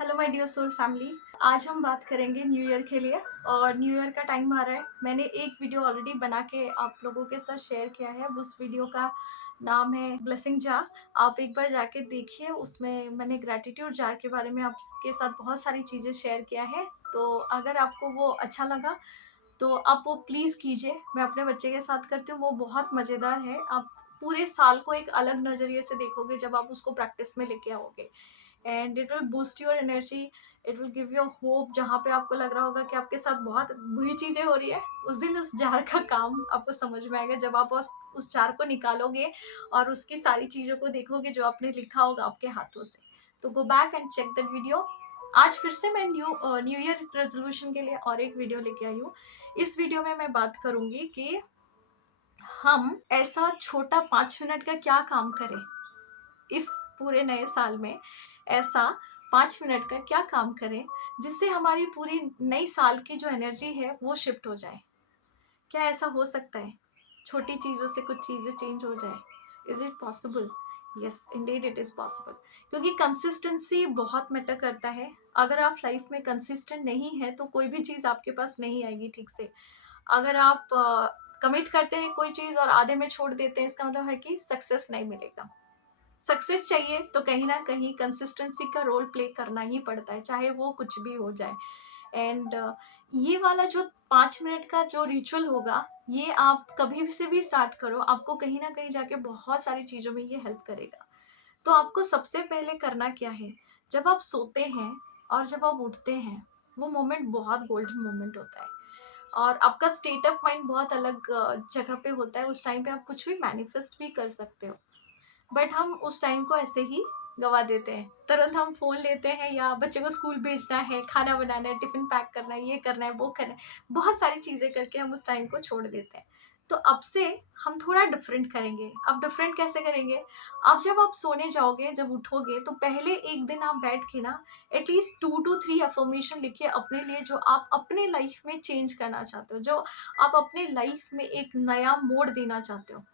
Hello my dear soul family. आज हम बात करेंगे न्यू ईयर के लिए और न्यू ईयर का टाइम आ रहा है। मैंने एक वीडियो ऑलरेडी बना के आप लोगों के साथ शेयर किया है। उस वीडियो का नाम है ब्लेसिंग जार। आप एक बार जाके देखिए, उसमें मैंने ग्रैटिट्यूड जार के बारे में आपके साथ बहुत सारी चीज़ें शेयर किया है। तो अगर आपको वो अच्छा लगा तो आप वो प्लीज़ कीजिए। मैं अपने बच्चे के साथ करती हूँ, वो बहुत मज़ेदार है। आप पूरे साल को एक अलग नज़रिए से देखोगे जब आप उसको प्रैक्टिस में लेके आओगे। And it will boost your energy, it will give you hope. जहाँ पे आपको लग रहा होगा कि आपके साथ बहुत बुरी चीज़ें हो रही है, उस दिन उस जार का काम आपको समझ में आएगा जब आप उस जार को निकालोगे और उसकी सारी चीज़ों को देखोगे जो आपने लिखा होगा आपके हाथों से। तो go back and check that video. आज फिर से मैं न्यू ईयर रेजोल्यूशन के लिए और एक वीडियो लेके आई हूँ। इस वीडियो में मैं बात करूंगी कि हम ऐसा छोटा 5 मिनट का क्या काम करें इस पूरे नए साल में। ऐसा 5 मिनट का क्या काम करें जिससे हमारी पूरी नई साल की जो एनर्जी है वो शिफ्ट हो जाए। क्या ऐसा हो सकता है? छोटी चीज़ों से कुछ चीज़ें चेंज हो जाए। Is it possible? Yes, Indeed it is possible. क्योंकि कंसिस्टेंसी बहुत मैटर करता है। अगर आप लाइफ में कंसिस्टेंट नहीं है तो कोई भी चीज़ आपके पास नहीं आएगी ठीक से। अगर आप कमिट करते हैं कोई चीज़ और आधे में छोड़ देते हैं, इसका मतलब है कि सक्सेस नहीं मिलेगा। सक्सेस चाहिए तो कहीं ना कहीं कंसिस्टेंसी का रोल प्ले करना ही पड़ता है, चाहे वो कुछ भी हो जाए। एंड ये वाला जो 5 मिनट का जो रिचुअल होगा, ये आप कभी भी से भी स्टार्ट करो, आपको कहीं ना कहीं जाके बहुत सारी चीज़ों में ये हेल्प करेगा। तो आपको सबसे पहले करना क्या है, जब आप सोते हैं और जब आप उठते हैं, वो मोमेंट बहुत गोल्डन मोमेंट होता है और आपका स्टेट ऑफ माइंड बहुत अलग जगह पे होता है। उस टाइम पे आप कुछ भी मैनिफेस्ट भी कर सकते हो, बट हम उस टाइम को ऐसे ही गवा देते हैं। तुरंत हम फ़ोन लेते हैं या बच्चे को स्कूल भेजना है, खाना बनाना है, टिफ़िन पैक करना है, ये करना है, वो करना है, बहुत सारी चीज़ें करके हम उस टाइम को छोड़ देते हैं। तो अब से हम थोड़ा डिफरेंट करेंगे। अब डिफरेंट कैसे करेंगे? अब जब आप सोने जाओगे, जब उठोगे तो पहले एक दिन आप बैठ के ना एटलीस्ट 2 टू 3 अफ़र्मेशन लिखिए अपने लिए, जो आप अपने लाइफ़ में चेंज करना चाहते हो, जो आप अपने लाइफ़ में एक नया मोड़ देना चाहते हो।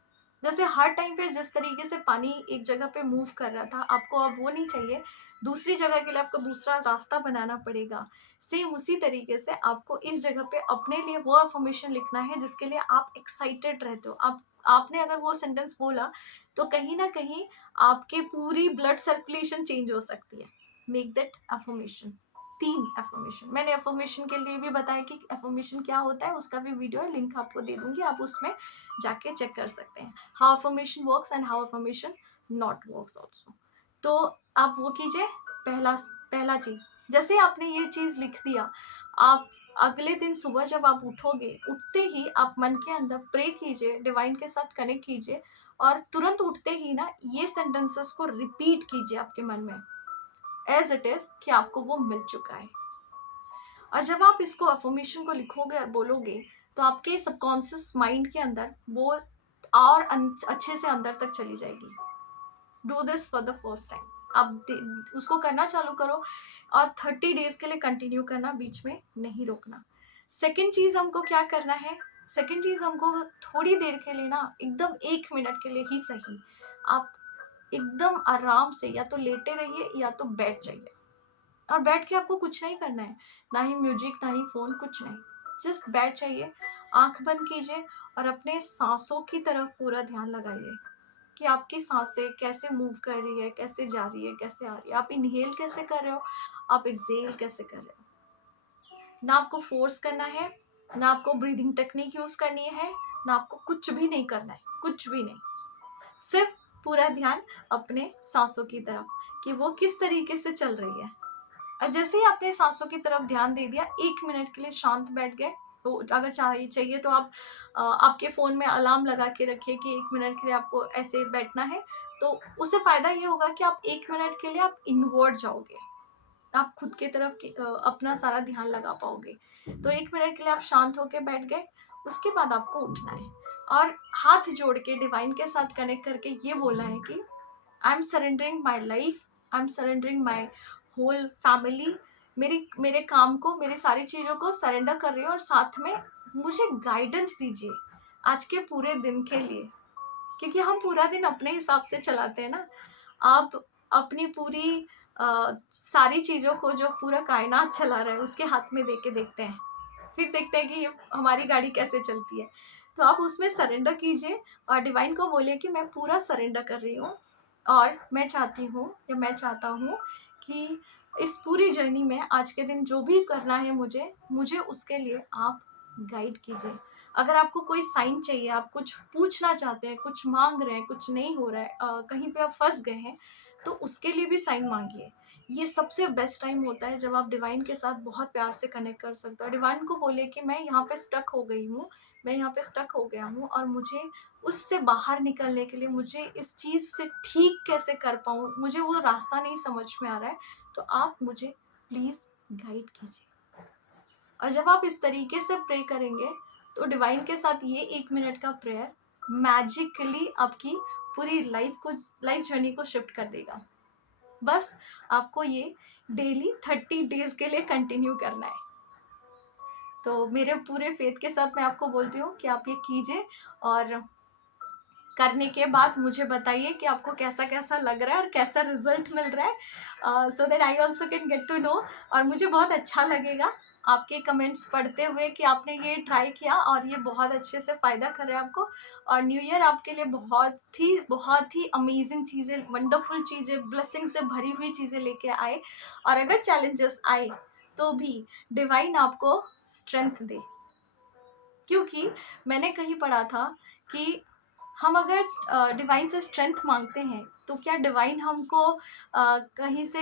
जैसे हर टाइम पे जिस तरीके से पानी एक जगह पे मूव कर रहा था, आपको अब वो नहीं चाहिए। दूसरी जगह के लिए आपको दूसरा रास्ता बनाना पड़ेगा। सेम उसी तरीके से आपको इस जगह पे अपने लिए वो अफ़र्मेशन लिखना है जिसके लिए आप एक्साइटेड रहते हो। आपने अगर वो सेंटेंस बोला तो कहीं न कहीं आपके पूरी ब्लड सर्कुलेशन चेंज हो सकती है। Make that affirmation. 3 अफ़र्मेशन मैंने अफ़र्मेशन के लिए भी बताया कि अफ़र्मेशन क्या होता है, उसका भी वीडियो है, लिंक आपको दे दूँगी, आप उसमें जाके चेक कर सकते हैं। How affirmation works and how affirmation not works also. तो आप वो कीजिए। पहला पहला चीज़, जैसे आपने ये चीज़ लिख दिया, आप अगले दिन सुबह जब आप उठोगे, उठते ही आप मन के अंदर प्रे कीजिए, डिवाइन के साथ कनेक्ट कीजिए और तुरंत उठते ही ना ये सेंटेंसेस को रिपीट कीजिए आपके मन में, एज इट इज कि आपको वो मिल चुका है। और जब आप इसको अफर्मेशन को लिखोगे और बोलोगे तो आपके सबकॉन्शियस माइंड के अंदर वो और अच्छे से अंदर तक चली जाएगी। Do this for the first time. आप उसको करना चालू करो और 30 डेज के लिए कंटिन्यू करना, बीच में नहीं रोकना। सेकेंड चीज हमको क्या करना है? सेकेंड चीज हमको थोड़ी देर के लिए ना, एकदम 1 मिनट के लिए ही सही, आप एकदम आराम से या तो लेटे रहिए या तो बैठ जाइए। और बैठ के आपको कुछ नहीं करना है, ना ही म्यूजिक, ना ही फोन, कुछ नहीं। जस्ट बैठ जाइए, आंख बंद कीजिए और अपने सांसों की तरफ पूरा ध्यान लगाइए कि आपकी सांसें कैसे मूव कर रही है, कैसे जा रही है, कैसे आ रही है। आप इनहेल कैसे कर रहे हो, आप एक्सहेल कैसे कर रहे हो। ना आपको फोर्स करना है, ना आपको ब्रीदिंग टेक्निक यूज करनी है, ना आपको कुछ भी नहीं करना है, कुछ भी नहीं। सिर्फ पूरा ध्यान अपने सांसों की तरफ कि वो किस तरीके से चल रही है। जैसे ही आपने सांसों की तरफ ध्यान दे दिया, 1 मिनट के लिए शांत बैठ गए। तो अगर चाहिए तो आप आपके फ़ोन में अलार्म लगा के रखिए कि 1 मिनट के लिए आपको ऐसे बैठना है। तो उससे फ़ायदा ये होगा कि आप 1 मिनट के लिए आप इनवर्ड जाओगे, आप खुद की तरफ अपना सारा ध्यान लगा पाओगे। तो 1 मिनट के लिए आप शांत होके बैठ गए, उसके बाद आपको उठना है और हाथ जोड़ के डिवाइन के साथ कनेक्ट करके ये बोलना है कि I am surrendering my life, I am surrendering my whole family. मेरे काम को, मेरी सारी चीज़ों को सरेंडर कर रही हूँ और साथ में मुझे गाइडेंस दीजिए आज के पूरे दिन के लिए। क्योंकि हम पूरा दिन अपने हिसाब से चलाते हैं ना। आप अपनी पूरी सारी चीज़ों को जो पूरा कायनात चला रहा है उसके हाथ में दे के देखते हैं। फिर देखते हैं कि ये हमारी गाड़ी कैसे चलती है। तो आप उसमें सरेंडर कीजिए और डिवाइन को बोलिए कि मैं पूरा सरेंडर कर रही हूँ और मैं चाहती हूँ या मैं चाहता हूँ कि इस पूरी जर्नी में आज के दिन जो भी करना है मुझे उसके लिए आप गाइड कीजिए। अगर आपको कोई साइन चाहिए, आप कुछ पूछना चाहते हैं, कुछ माँग रहे हैं, कुछ नहीं हो रहा है, कहीं पे आप फँस गए हैं, तो उसके लिए भी साइन माँगिए। ये सबसे बेस्ट टाइम होता है जब आप डिवाइन के साथ बहुत प्यार से कनेक्ट कर सकते हो। डिवाइन को बोलिए कि मैं यहाँ पे स्टक हो गई हूँ, मैं यहाँ पे स्टक हो गया हूँ और मुझे उससे बाहर निकलने के लिए मुझे इस चीज़ से ठीक कैसे कर पाऊँ, मुझे वो रास्ता नहीं समझ में आ रहा है, तो आप मुझे प्लीज़ गाइड कीजिए। और जब आप इस तरीके से प्रे करेंगे तो डिवाइन के साथ ये 1 मिनट का प्रेयर मैजिकली आपकी पूरी लाइफ जर्नी को शिफ्ट कर देगा। बस आपको ये डेली 30 डेज के लिए कंटिन्यू करना है। तो मेरे पूरे फेथ के साथ मैं आपको बोलती हूँ कि आप ये कीजिए और करने के बाद मुझे बताइए कि आपको कैसा कैसा लग रहा है और कैसा रिजल्ट मिल रहा है, so that I also can get to know. और मुझे बहुत अच्छा लगेगा आपके कमेंट्स पढ़ते हुए कि आपने ये ट्राई किया और ये बहुत अच्छे से फ़ायदा कर रहा है आपको। और न्यू ईयर आपके लिए बहुत ही अमेजिंग चीज़ें, वंडरफुल चीज़ें, ब्लेसिंग से भरी हुई चीज़ें लेके आए। और अगर चैलेंजेस आए तो भी डिवाइन आपको स्ट्रेंथ दे, क्योंकि मैंने कहीं पढ़ा था कि हम अगर डिवाइन से स्ट्रेंथ मांगते हैं तो क्या डिवाइन हमको कहीं से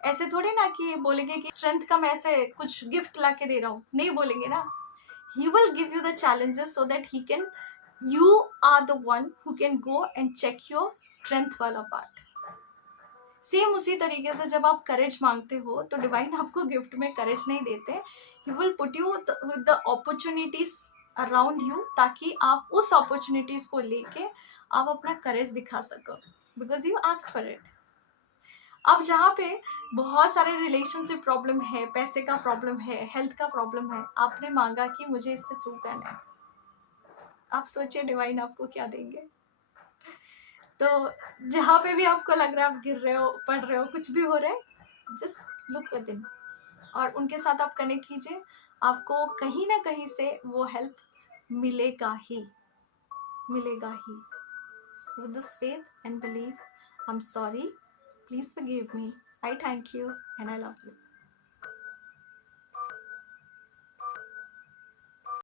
ऐसे थोड़े ना कि बोलेंगे कि स्ट्रेंथ का मैं ऐसे कुछ गिफ्ट ला के दे रहा हूँ, नहीं बोलेंगे ना। He will give you the challenges so that he can, you are the one who can go and check your strength वाला पार्ट। सेम उसी तरीके से जब आप करेज मांगते हो तो डिवाइन आपको गिफ्ट में करेज नहीं देते, he will put you with the opportunities around you, ताकि आप उस अपॉर्चुनिटीज को लेके आप अपना करेज दिखा सको, because you asked for it. अब जहाँ पे बहुत सारे रिलेशनशिप प्रॉब्लम है, पैसे का प्रॉब्लम है, हेल्थ का प्रॉब्लम है, आपने मांगा कि मुझे इससे थ्रू करना है, आप सोचिए डिवाइन आपको क्या देंगे। तो जहाँ पे भी आपको लग रहा है आप गिर रहे हो, पढ़ रहे हो, कुछ भी हो रहा है, जस्ट लुक विद इन और उनके साथ आप कनेक्ट कीजिए। आपको कहीं ना कहीं से वो हेल्प मिलेगा ही, मिलेगा ही। With this faith and belief, I'm sorry, please forgive me, I thank you and I love you.